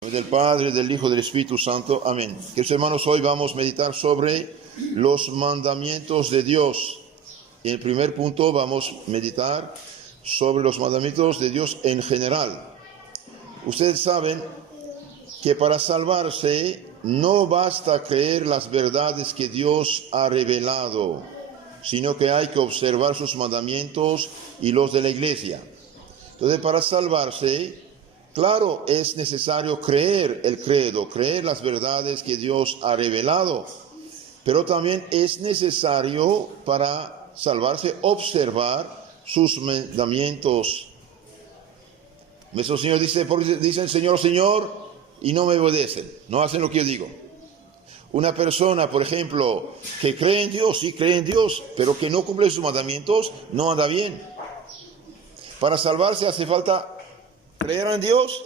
Del Padre, del Hijo, del Espíritu Santo. Amén. Queridos hermanos, hoy vamos a meditar sobre los mandamientos de Dios. En el primer punto vamos a meditar sobre los mandamientos de Dios en general. Ustedes saben que para salvarse no basta creer las verdades que Dios ha revelado, sino que hay que observar sus mandamientos y los de la Iglesia. Entonces, para salvarse, claro, es necesario creer el credo, creer las verdades que Dios ha revelado, pero también es necesario para salvarse observar sus mandamientos. Nuestro Señor dice, porque dicen Señor, Señor, y no me obedecen, no hacen lo que yo digo. Una persona, por ejemplo, que cree en Dios, sí cree en Dios, pero que no cumple sus mandamientos, no anda bien. Para salvarse hace falta creer en Dios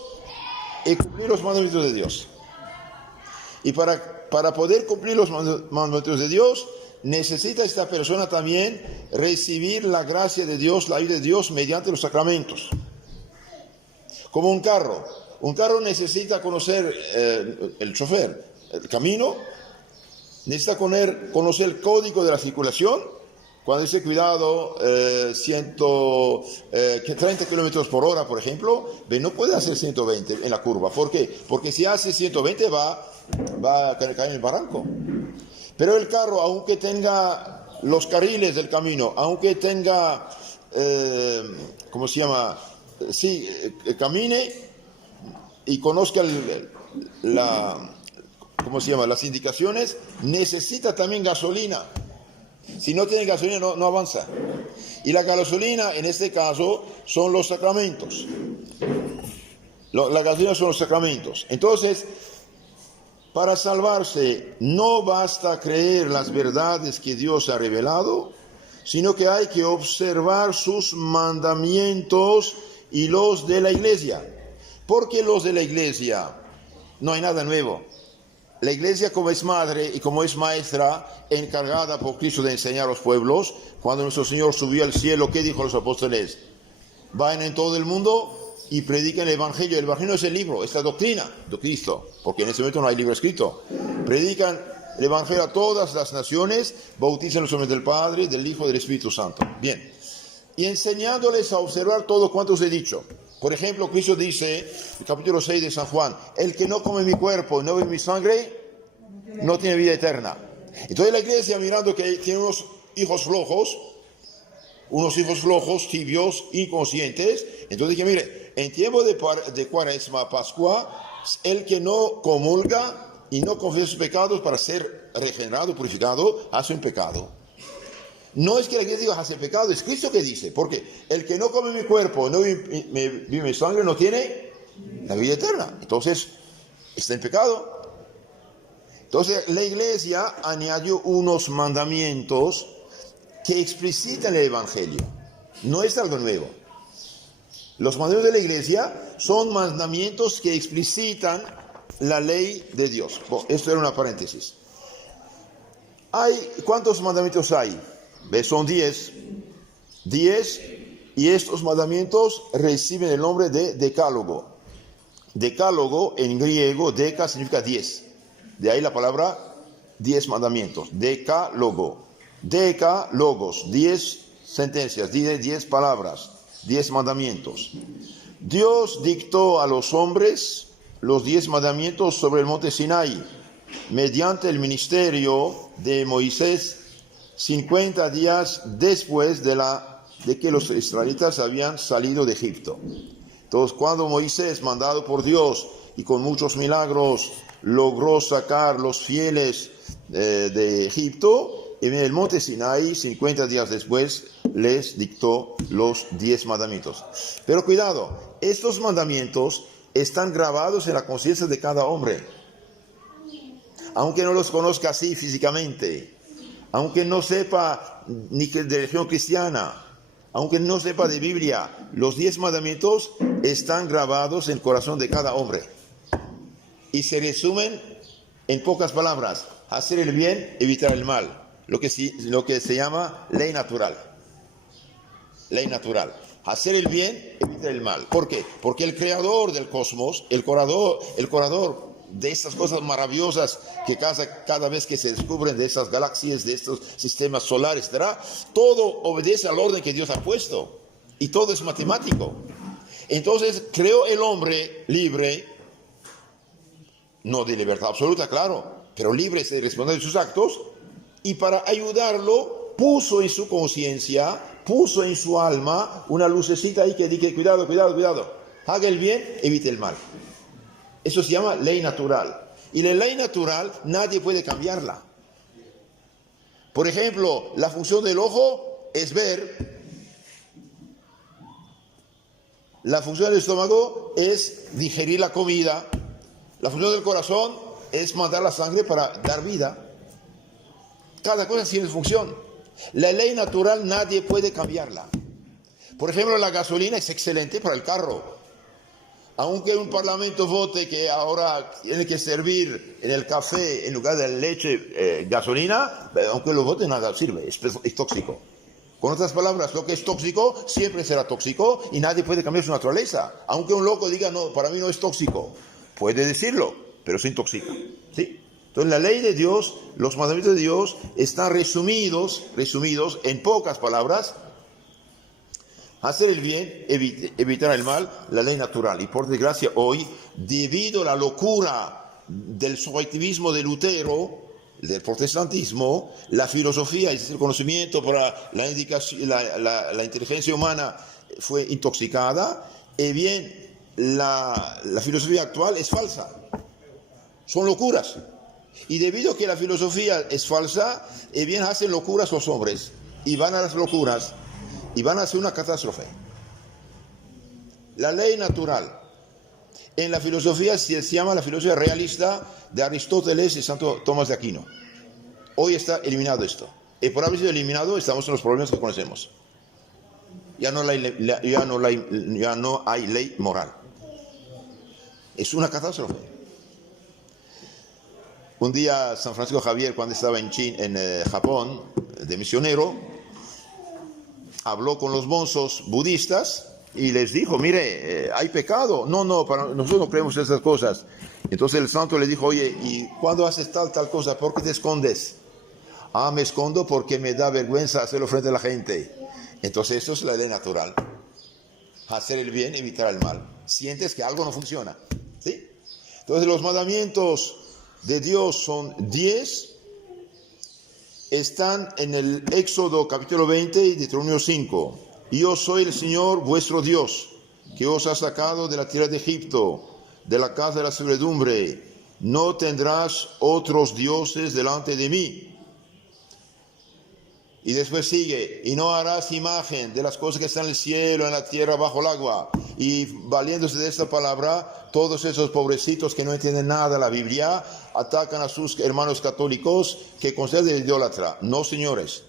y cumplir los mandamientos de Dios. Y para poder cumplir los mandamientos de Dios, necesita esta persona también recibir la gracia de Dios, la ayuda de Dios mediante los sacramentos. Como un carro. Un carro necesita conocer el chofer, el camino, necesita conocer el código de la circulación. Cuando dice cuidado, 30 kilómetros por hora, por ejemplo, no puede hacer 120 en la curva. ¿Por qué? Porque si hace 120 va a caer en el barranco. Pero el carro, aunque tenga los carriles del camino, aunque tenga, camine y conozca las indicaciones, necesita también gasolina. Si no tiene gasolina, no avanza. Y la gasolina, en este caso, son los sacramentos. La gasolina son los sacramentos. Entonces, para salvarse, no basta creer las verdades que Dios ha revelado, sino que hay que observar sus mandamientos y los de la Iglesia. Porque los de la Iglesia no hay nada nuevo. La Iglesia, como es madre y como es maestra encargada por Cristo de enseñar a los pueblos, cuando nuestro Señor subió al cielo, ¿qué dijo a los apóstoles? Vayan en todo el mundo y prediquen el Evangelio. El Evangelio es el libro, es la doctrina de Cristo, porque en ese momento no hay libro escrito. Predican el Evangelio a todas las naciones, bautizan en el nombre del Padre, del Hijo y del Espíritu Santo. Bien, y enseñándoles a observar todo cuanto os he dicho. Por ejemplo, Cristo dice, en el capítulo 6 de San Juan, el que no come mi cuerpo y no bebe mi sangre, no tiene vida eterna. Entonces la Iglesia, mirando que tiene unos hijos flojos, tibios, inconscientes, entonces dije, mire, en tiempo de Cuaresma, Pascua, el que no comulga y no confiesa sus pecados para ser regenerado, purificado, hace un pecado. No es que la Iglesia diga hace pecado, es Cristo que dice, porque el que no come mi cuerpo, no vive mi sangre, no tiene la vida eterna. Entonces, está en pecado. Entonces, la Iglesia añadió unos mandamientos que explicitan el Evangelio. No es algo nuevo. Los mandamientos de la Iglesia son mandamientos que explicitan la ley de Dios. Bueno, esto era una paréntesis. ¿Cuántos mandamientos hay? Son 10, y estos mandamientos reciben el nombre de decálogo. Decálogo en griego, deca significa 10. De ahí la palabra 10 mandamientos. Decálogo. Decálogos, 10 sentencias, 10 palabras, 10 mandamientos. Dios dictó a los hombres los 10 mandamientos sobre el monte Sinaí, mediante el ministerio de Moisés, 50 días después de que los israelitas habían salido de Egipto. Entonces, cuando Moisés, mandado por Dios y con muchos milagros, logró sacar los fieles de Egipto, en el monte Sinaí, 50 días después, les dictó los 10 mandamientos. Pero cuidado, estos mandamientos están grabados en la conciencia de cada hombre. Aunque no los conozca así físicamente, aunque no sepa ni de religión cristiana, aunque no sepa de Biblia, los 10 mandamientos están grabados en el corazón de cada hombre. Y se resumen en pocas palabras: hacer el bien, evitar el mal. Lo que se llama ley natural. Ley natural. Hacer el bien, evitar el mal. ¿Por qué? Porque el creador del cosmos, el creador de estas cosas maravillosas que cada vez que se descubren, de esas galaxias, de estos sistemas solares, etc., todo obedece al orden que Dios ha puesto. Y todo es matemático. Entonces creó el hombre libre, no de libertad absoluta, claro, pero libre de responder de sus actos, y para ayudarlo puso en su conciencia, puso en su alma una lucecita ahí que dice: cuidado, cuidado, cuidado, haga el bien, evite el mal. Eso se llama ley natural. Y la ley natural nadie puede cambiarla. Por ejemplo, la función del ojo es ver. La función del estómago es digerir la comida. La función del corazón es mandar la sangre para dar vida. Cada cosa tiene su función. La ley natural nadie puede cambiarla. Por ejemplo, la gasolina es excelente para el carro. Aunque un parlamento vote que ahora tiene que servir en el café en lugar de leche gasolina, aunque lo vote nada sirve, es tóxico. Con otras palabras, lo que es tóxico siempre será tóxico y nadie puede cambiar su naturaleza. Aunque un loco diga: no, para mí no es tóxico, puede decirlo, pero se intoxica. ¿Sí? Entonces la ley de Dios, los mandamientos de Dios están resumidos en pocas palabras: hacer el bien, evitar el mal, la ley natural. Y por desgracia hoy, debido a la locura del subjetivismo de Lutero, del protestantismo, la filosofía, es decir, el conocimiento para la inteligencia humana fue intoxicada, y bien, la filosofía actual es falsa. Son locuras. Y debido a que la filosofía es falsa, y bien, hacen locuras los hombres, y van a las locuras, y van a hacer una catástrofe. La ley natural. En la filosofía se llama la filosofía realista de Aristóteles y Santo Tomás de Aquino. Hoy está eliminado esto. Y por haber sido eliminado, estamos en los problemas que conocemos. Ya no hay ley moral. Es una catástrofe. Un día San Francisco Javier, cuando estaba en Japón, de misionero, habló con los monjes budistas y les dijo: mire, hay pecado. No, para nosotros no creemos en esas cosas. Entonces el santo le dijo: oye, ¿y cuándo haces tal cosa? ¿Por qué te escondes? Me escondo porque me da vergüenza hacerlo frente a la gente. Entonces eso es la ley natural. Hacer el bien, evitar el mal. Sientes que algo no funciona, ¿sí? Entonces los mandamientos de Dios son 10. Están en el Éxodo capítulo 20 y Deuteronomio 5. Yo soy el Señor vuestro Dios, que os ha sacado de la tierra de Egipto, de la casa de la servidumbre. No tendrás otros dioses delante de mí. Y después sigue: y no harás imagen de las cosas que están en el cielo, en la tierra, bajo el agua. Y valiéndose de esta palabra, todos esos pobrecitos que no entienden nada de la Biblia atacan a sus hermanos católicos que consideran idólatra. No, señores.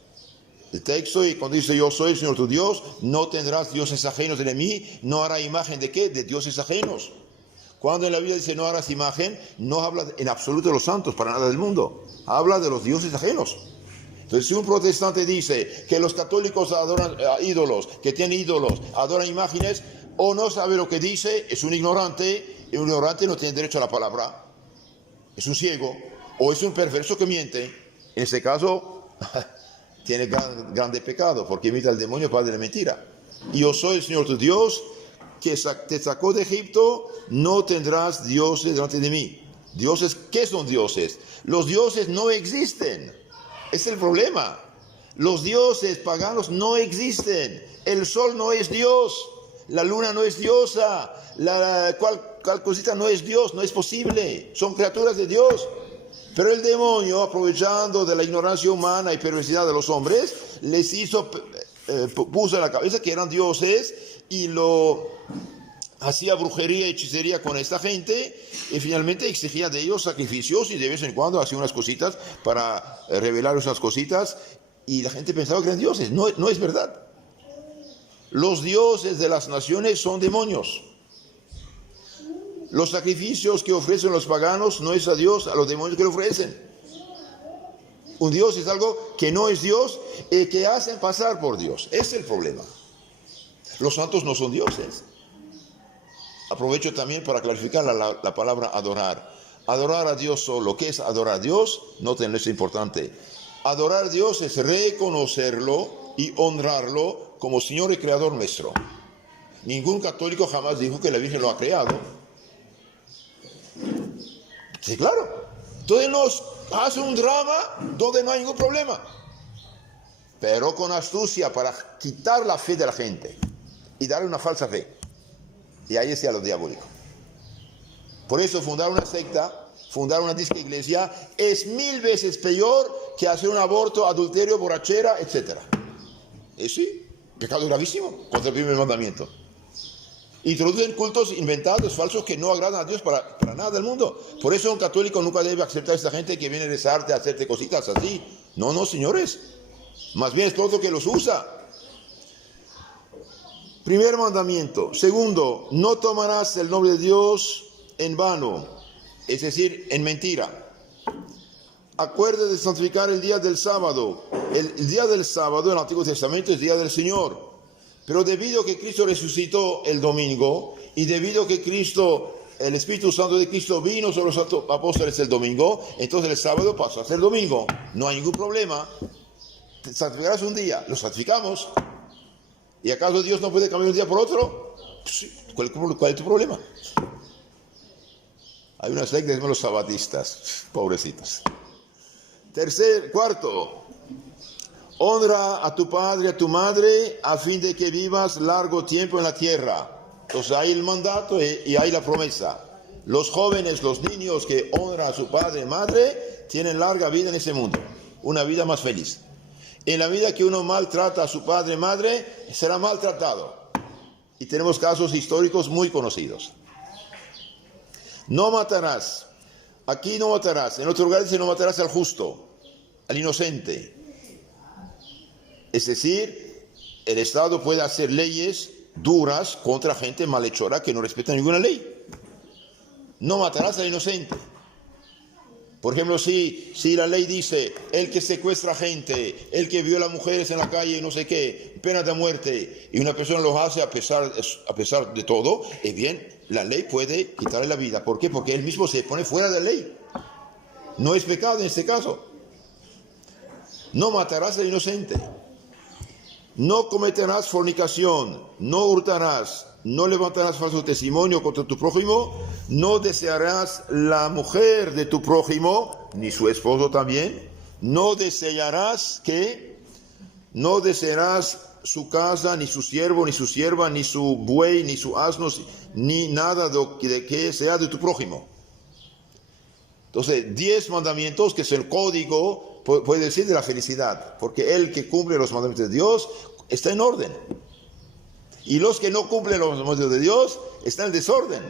El texto, y cuando dice: yo soy el Señor tu Dios, no tendrás dioses ajenos de mí. No hará imagen de ¿qué? De dioses ajenos. Cuando en la Biblia dice no harás imagen, no habla en absoluto de los santos, para nada del mundo. Habla de los dioses ajenos. Entonces, si un protestante dice que los católicos adoran ídolos, que tienen ídolos, adoran imágenes, o no sabe lo que dice, es un ignorante, y un ignorante no tiene derecho a la palabra, es un ciego, o es un perverso que miente. En este caso, tiene grande pecado, porque imita al demonio, padre de mentira. Y yo soy el Señor tu Dios, que te sacó de Egipto. No tendrás dioses delante de mí. Dioses, ¿qué son dioses? Los dioses no existen. Es el problema. Los dioses paganos no existen. El sol no es Dios. La luna no es diosa. Cual cosita no es Dios. No es posible. Son criaturas de Dios. Pero el demonio, aprovechando de la ignorancia humana y perversidad de los hombres, les puso en la cabeza que eran dioses y hacía brujería y hechicería con esta gente, y finalmente exigía de ellos sacrificios, y de vez en cuando hacía unas cositas para revelar esas cositas, y la gente pensaba que eran dioses. No es verdad. Los dioses de las naciones son demonios. Los sacrificios que ofrecen los paganos no es a Dios, a los demonios que lo ofrecen. Un Dios es algo que no es Dios y que hacen pasar por Dios. Ese es el problema. Los santos no son dioses. Aprovecho también para clarificar la palabra adorar. Adorar a Dios solo. ¿Qué es adorar a Dios? Noten, es importante. Adorar a Dios es reconocerlo y honrarlo como Señor y Creador nuestro. Ningún católico jamás dijo que la Virgen lo ha creado. Sí, claro. Entonces nos hace un drama donde no hay ningún problema. Pero con astucia para quitar la fe de la gente y darle una falsa fe. Y ahí está lo diabólico. Por eso fundar una secta, fundar una disque iglesia, es 1000 veces peor que hacer un aborto, adulterio, borrachera, etc. Sí, pecado gravísimo contra el primer mandamiento. Introducen cultos inventados, falsos, que no agradan a Dios para nada del mundo. Por eso un católico nunca debe aceptar a esta gente que viene a rezarte, a hacerte cositas así. No, señores. Más bien es todo que los usa. Primer mandamiento. Segundo, no tomarás el nombre de Dios en vano, es decir, en mentira. Acuérdate de santificar el día del sábado. El día del sábado en el Antiguo Testamento es día del Señor. Pero debido a que Cristo resucitó el domingo y debido a que el Espíritu Santo de Cristo vino sobre los apóstoles el domingo, entonces el sábado pasó a ser domingo. No hay ningún problema. Santificarás un día, lo santificamos. ¿Y acaso Dios no puede cambiar un día por otro? Pues sí. ¿Cuál es tu problema? Hay una secta de los sabatistas, pobrecitos. Cuarto, honra a tu padre y a tu madre a fin de que vivas largo tiempo en la tierra. Entonces hay el mandato y hay la promesa. Los jóvenes, los niños que honran a su padre y madre tienen larga vida en ese mundo, una vida más feliz. En la vida que uno maltrata a su padre y madre, será maltratado. Y tenemos casos históricos muy conocidos. No matarás. Aquí no matarás. En otro lugar dice no matarás al justo, al inocente. Es decir, el Estado puede hacer leyes duras contra gente malhechora que no respeta ninguna ley. No matarás al inocente. Por ejemplo, si la ley dice, el que secuestra gente, el que viola mujeres en la calle, no sé qué, pena de muerte, y una persona lo hace a pesar de todo, bien, la ley puede quitarle la vida. ¿Por qué? Porque él mismo se pone fuera de la ley. No es pecado en este caso. No matarás al inocente. No cometerás fornicación, no hurtarás, no levantarás falso testimonio contra tu prójimo, no desearás la mujer de tu prójimo, ni su esposo también, no desearás su casa, ni su siervo, ni su sierva, ni su buey, ni su asno, ni nada de que sea de tu prójimo. Entonces, 10 mandamientos que es el código, puede decir, de la felicidad, porque el que cumple los mandamientos de Dios está en orden. Y los que no cumplen los mandamientos de Dios están en desorden.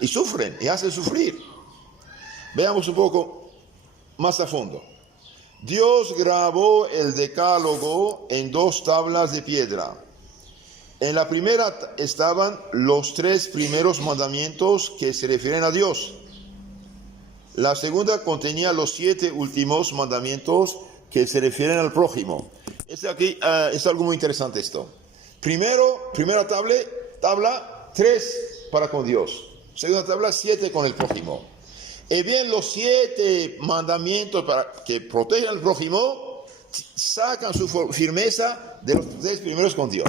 Y sufren, y hacen sufrir. Veamos un poco más a fondo. Dios grabó el decálogo en 2 tablas de piedra. En la primera estaban los 3 primeros mandamientos que se refieren a Dios. La segunda contenía los 7 últimos mandamientos que se refieren al prójimo. Aquí es algo muy interesante esto. Primera tabla 3 para con Dios. Segunda tabla 7 con el prójimo. Y bien, los 7 mandamientos que protegen al prójimo sacan su firmeza de los 3 primeros con Dios.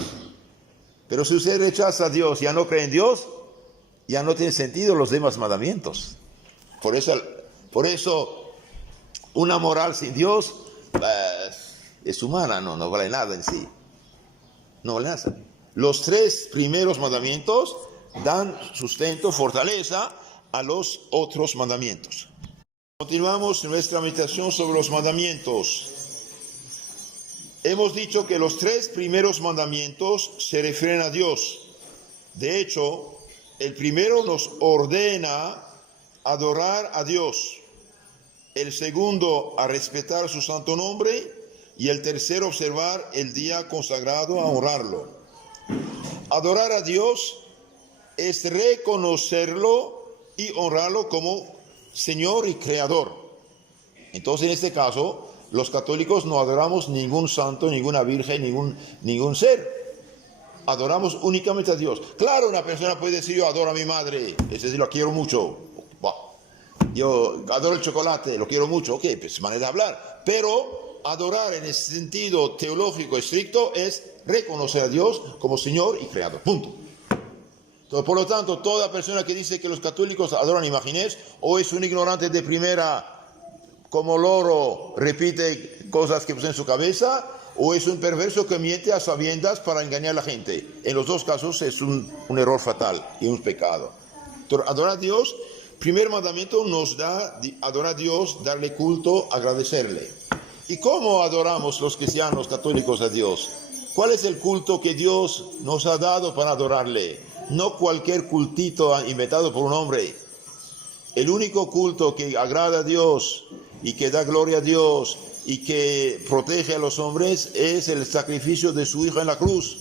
Pero si usted rechaza a Dios, ya no cree en Dios, ya no tiene sentido los demás mandamientos. Por eso una moral sin Dios es humana, no vale nada en sí. No vale nada. Los 3 primeros mandamientos dan sustento, fortaleza a los otros mandamientos. Continuamos nuestra meditación sobre los mandamientos. Hemos dicho que los 3 primeros mandamientos se refieren a Dios. De hecho, el primero nos ordena adorar a Dios, el segundo a respetar su santo nombre y el tercero observar el día consagrado a honrarlo. Adorar a Dios es reconocerlo y honrarlo como Señor y Creador. Entonces, en este caso, los católicos no adoramos ningún santo, ninguna virgen, ningún ser. Adoramos únicamente a Dios. Claro, una persona puede decir, yo adoro a mi madre, es decir, lo quiero mucho. Bah, yo adoro el chocolate, lo quiero mucho. Ok, pues manera de hablar. Pero adorar en el sentido teológico estricto es reconocer a Dios como Señor y Creador. Punto. Entonces, por lo tanto, toda persona que dice que los católicos adoran imágenes, o es un ignorante de primera, como loro, repite cosas que pone en su cabeza, o es un perverso que miente a sabiendas para engañar a la gente. En los dos casos es un error fatal y un pecado. Entonces, adorar a Dios, primer mandamiento nos da adorar a Dios, darle culto, agradecerle. ¿Y cómo adoramos los cristianos católicos a Dios? ¿Cuál es el culto que Dios nos ha dado para adorarle? No cualquier cultito inventado por un hombre. El único culto que agrada a Dios y que da gloria a Dios y que protege a los hombres es el sacrificio de su Hijo en la cruz.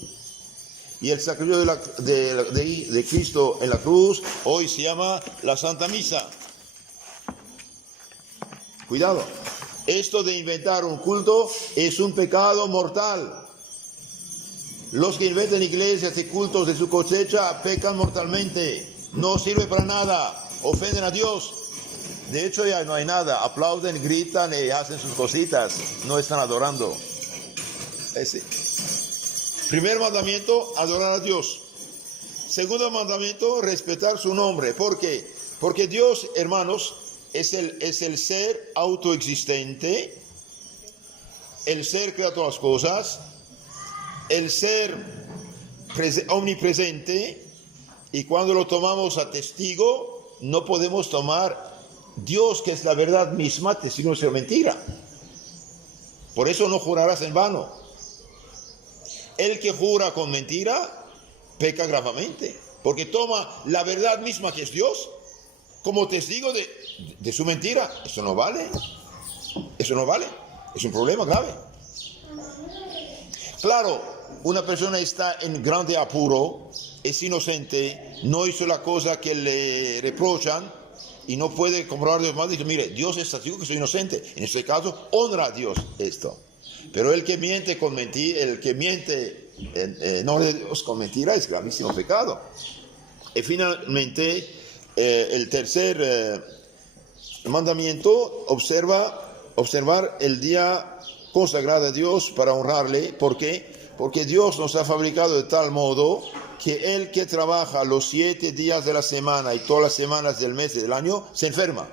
Y el sacrificio de Cristo en la cruz hoy se llama la Santa Misa. Cuidado, esto de inventar un culto es un pecado mortal. Los que inventan iglesias y cultos de su cosecha pecan mortalmente. No sirve para nada, ofenden a Dios. De hecho ya no hay nada, aplauden, gritan y hacen sus cositas, no están adorando. Primer mandamiento, adorar a Dios. Segundo mandamiento, respetar su nombre. ¿Por qué? Porque Dios, hermanos, es el ser autoexistente, el ser crea todas las cosas, el ser omnipresente, y cuando lo tomamos a testigo, no podemos tomar Dios, que es la verdad misma, testigo de ser mentira. Por eso no jurarás en vano. El que jura con mentira, peca gravemente, porque toma la verdad misma, que es Dios, como testigo de su mentira. Eso no vale. Eso no vale. Es un problema grave. Claro, una persona está en grande apuro, es inocente, no hizo la cosa que le reprochan y no puede comprobar a Dios más. Dice, mire, Dios es testigo que soy inocente. En este caso, honra a Dios esto. Pero el que miente con mentira, el que miente en nombre de Dios con mentira es gravísimo pecado. Y finalmente, el tercer mandamiento, observar el día consagrado a Dios para honrarle. ¿Por qué? Porque Dios nos ha fabricado de tal modo que el que trabaja los 7 días de la semana y todas las semanas del mes y del año se enferma.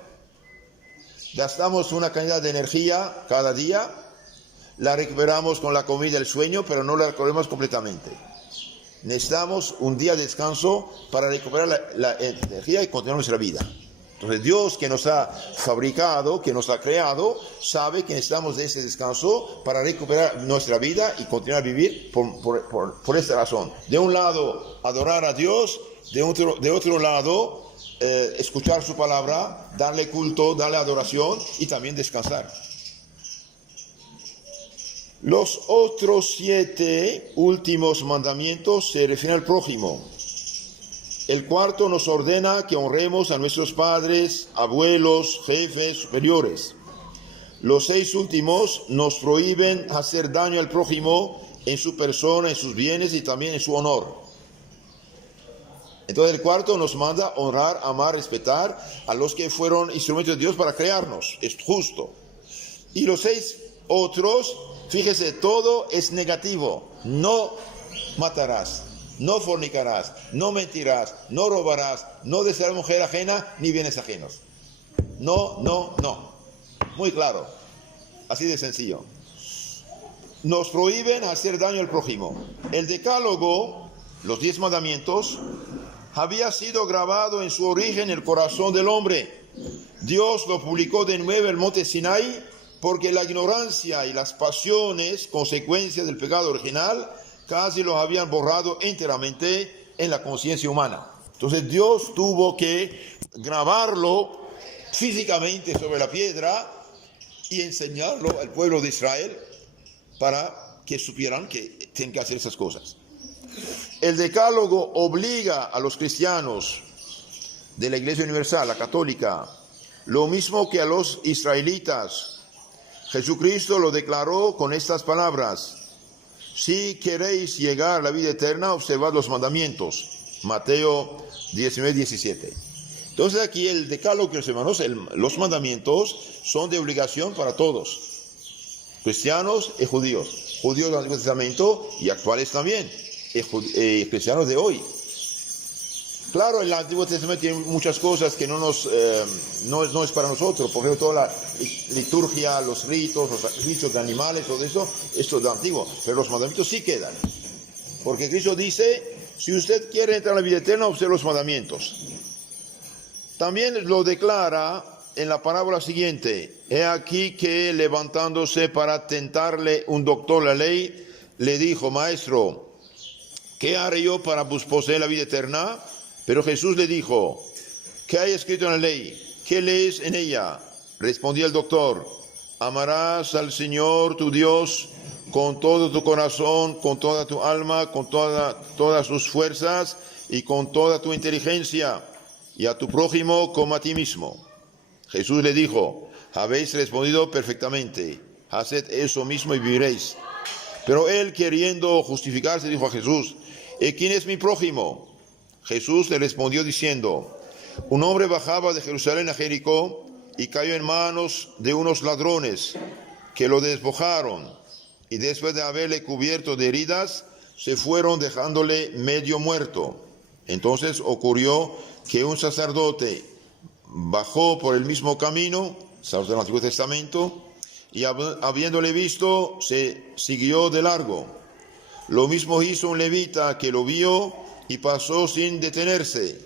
Gastamos una cantidad de energía cada día, la recuperamos con la comida y el sueño, pero no la recuperamos completamente. Necesitamos un día de descanso para recuperar la energía y continuar nuestra vida. Entonces Dios, que nos ha fabricado, que nos ha creado, sabe que necesitamos de ese descanso para recuperar nuestra vida y continuar a vivir por esta razón. De un lado, adorar a Dios, de otro lado, escuchar su palabra, darle culto, darle adoración y también descansar. Los otros 7 últimos mandamientos se refieren al prójimo. El cuarto nos ordena que honremos a nuestros padres, abuelos, jefes, superiores. Los 6 últimos nos prohíben hacer daño al prójimo en su persona, en sus bienes y también en su honor. Entonces el cuarto nos manda honrar, amar, respetar a los que fueron instrumentos de Dios para crearnos. Es justo. Y los 6 otros, fíjese, todo es negativo. No matarás, no fornicarás, no mentirás, no robarás, no desearás mujer ajena ni bienes ajenos. No, no, no. Muy claro. Así de sencillo. Nos prohíben hacer daño al prójimo. El decálogo, los 10 mandamientos, había sido grabado en su origen en el corazón del hombre. Dios lo publicó de nuevo en el monte Sinaí porque la ignorancia y las pasiones, consecuencias del pecado original, casi los habían borrado enteramente en la conciencia humana. Entonces Dios tuvo que grabarlo físicamente sobre la piedra y enseñarlo al pueblo de Israel para que supieran que tienen que hacer esas cosas. El decálogo obliga a los cristianos de la Iglesia Universal, la católica, lo mismo que a los israelitas. Jesucristo lo declaró con estas palabras: Si queréis llegar a la vida eterna, observad los mandamientos. Mateo 19:17. Entonces aquí el decálogo, hermanos, los mandamientos son de obligación para todos, cristianos y judíos. Judíos del Antiguo Testamento y actuales también, cristianos de hoy. Claro, el Antiguo Testamento tiene muchas cosas que no es para nosotros. Por ejemplo, toda la liturgia, los ritos, los sacrificios de animales, todo eso, esto es de antiguo. Pero los mandamientos sí quedan. Porque Cristo dice, si usted quiere entrar en la vida eterna, observe los mandamientos. También lo declara en la parábola siguiente. He aquí que levantándose para tentarle un doctor la ley, le dijo, Maestro, ¿qué haré yo para poseer la vida eterna? Pero Jesús le dijo, ¿qué hay escrito en la ley? ¿Qué lees en ella? Respondió el doctor, amarás al Señor tu Dios con todo tu corazón, con toda tu alma, con todas tus fuerzas y con toda tu inteligencia, y a tu prójimo como a ti mismo. Jesús le dijo, habéis respondido perfectamente, haced eso mismo y viviréis. Pero él, queriendo justificarse, dijo a Jesús, ¿y quién es mi prójimo? Jesús le respondió diciendo, un hombre bajaba de Jerusalén a Jericó y cayó en manos de unos ladrones que lo despojaron y después de haberle cubierto de heridas, se fueron dejándole medio muerto. Entonces ocurrió que un sacerdote bajó por el mismo camino, sacerdote del Antiguo Testamento, y habiéndole visto, se siguió de largo. Lo mismo hizo un levita que lo vio y pasó sin detenerse.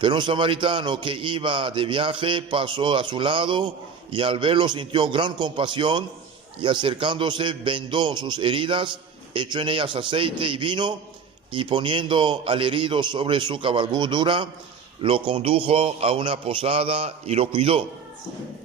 Pero un samaritano que iba de viaje pasó a su lado y al verlo sintió gran compasión y acercándose vendó sus heridas, echó en ellas aceite y vino y poniendo al herido sobre su cabalgadura, lo condujo a una posada y lo cuidó.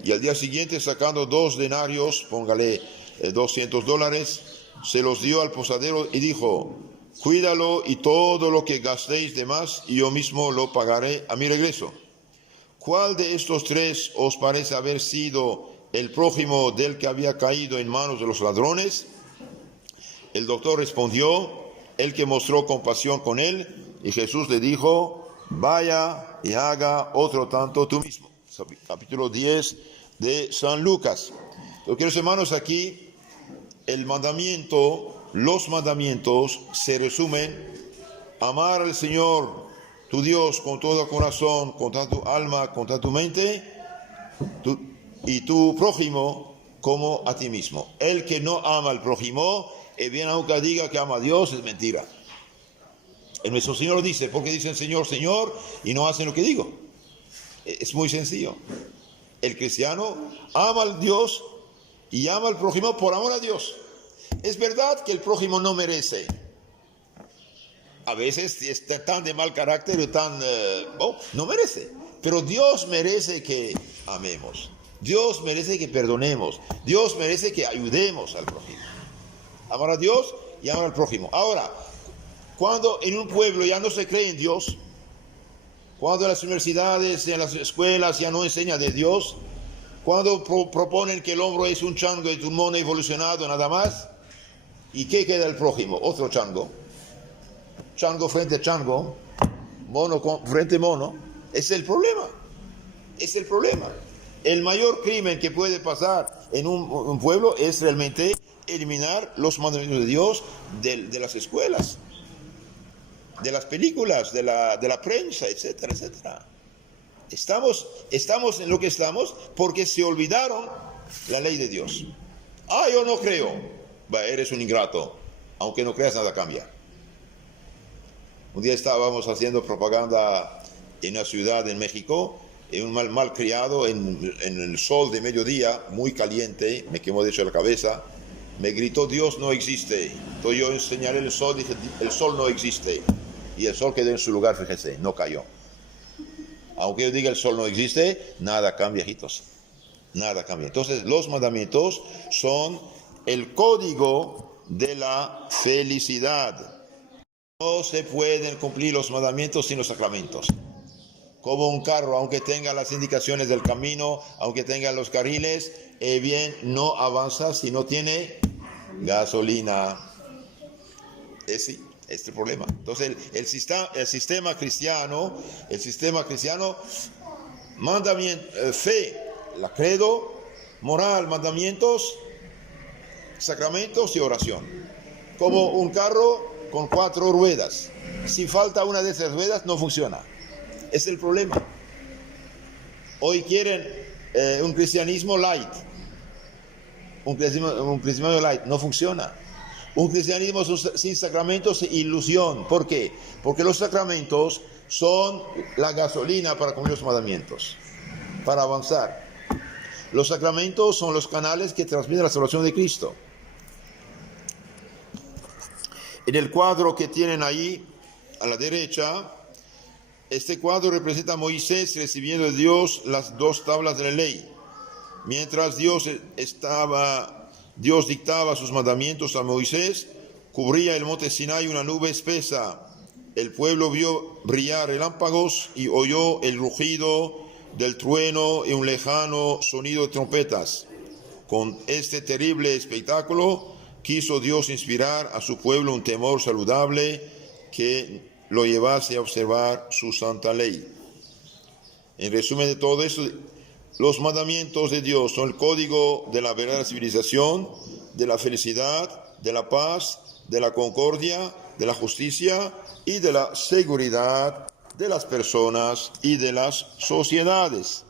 Y al día siguiente, sacando 2 denarios, póngale $200, se los dio al posadero y dijo, cuídalo y todo lo que gastéis de más, y yo mismo lo pagaré a mi regreso. ¿Cuál de estos 3 os parece haber sido el prójimo del que había caído en manos de los ladrones? El doctor respondió, el que mostró compasión con él, y Jesús le dijo, vaya y haga otro tanto tú mismo. Capítulo 10 de San Lucas. Queridos hermanos, aquí los mandamientos se resumen: amar al Señor tu Dios con todo corazón, con toda tu alma, con toda tu mente, y tu prójimo como a ti mismo. El que no ama al prójimo, bien aunque diga que ama a Dios, es mentira. Nuestro Señor dice, porque dicen Señor, Señor, y no hacen lo que digo. Es muy sencillo. El cristiano ama al Dios y ama al prójimo por amor a Dios. Es verdad que el prójimo no merece. A veces está tan de mal carácter y no merece. Pero Dios merece que amemos. Dios merece que perdonemos. Dios merece que ayudemos al prójimo. Amar a Dios y amar al prójimo. Ahora, cuando en un pueblo ya no se cree en Dios, cuando en las universidades, en las escuelas ya no enseñan de Dios, cuando proponen que el hombre es un chango y un mono evolucionado nada más, ¿y qué queda el prójimo? Otro chango. Chango frente a chango, mono frente a mono. Es el problema. Es el problema. El mayor crimen que puede pasar en un pueblo es realmente eliminar los mandamientos de Dios de las escuelas, de las películas, de la prensa, etcétera, etcétera. Estamos en lo que estamos porque se olvidaron la ley de Dios. Yo no creo. Eres un ingrato. Aunque no creas, nada cambia. Un día estábamos haciendo propaganda en una ciudad en México, en un malcriado, en el sol de mediodía, muy caliente, me quemó de hecho la cabeza, me gritó, Dios no existe. Entonces yo enseñaré el sol, dije, el sol no existe. Y el sol quedó en su lugar, fíjese, no cayó. Aunque yo diga el sol no existe, nada cambia, hijitos. Nada cambia. Entonces los mandamientos son el código de la felicidad. No se pueden cumplir los mandamientos sin los sacramentos. Como un carro, aunque tenga las indicaciones del camino, aunque tenga los carriles, bien, no avanza si no tiene gasolina. Sí, este es el problema. Entonces el sistema cristiano, mandamiento, fe, la credo, moral, mandamientos, sacramentos y oración. Como un carro con 4 ruedas. Si falta una de esas ruedas, no funciona. Es el problema. Hoy quieren un cristianismo light. Un cristianismo light no funciona. Un cristianismo sin sacramentos es ilusión. ¿Por qué? Porque los sacramentos son la gasolina para cumplir los mandamientos, para avanzar. Los sacramentos son los canales que transmiten la salvación de Cristo. En el cuadro que tienen ahí a la derecha, este cuadro representa a Moisés recibiendo de Dios las 2 tablas de la ley. Mientras Dios dictaba sus mandamientos a Moisés, cubría el monte Sinai una nube espesa. El pueblo vio brillar relámpagos y oyó el rugido del trueno y un lejano sonido de trompetas. Con este terrible espectáculo quiso Dios inspirar a su pueblo un temor saludable que lo llevase a observar su santa ley. En resumen de todo esto, los mandamientos de Dios son el código de la verdadera civilización, de la felicidad, de la paz, de la concordia, de la justicia y de la seguridad de las personas y de las sociedades.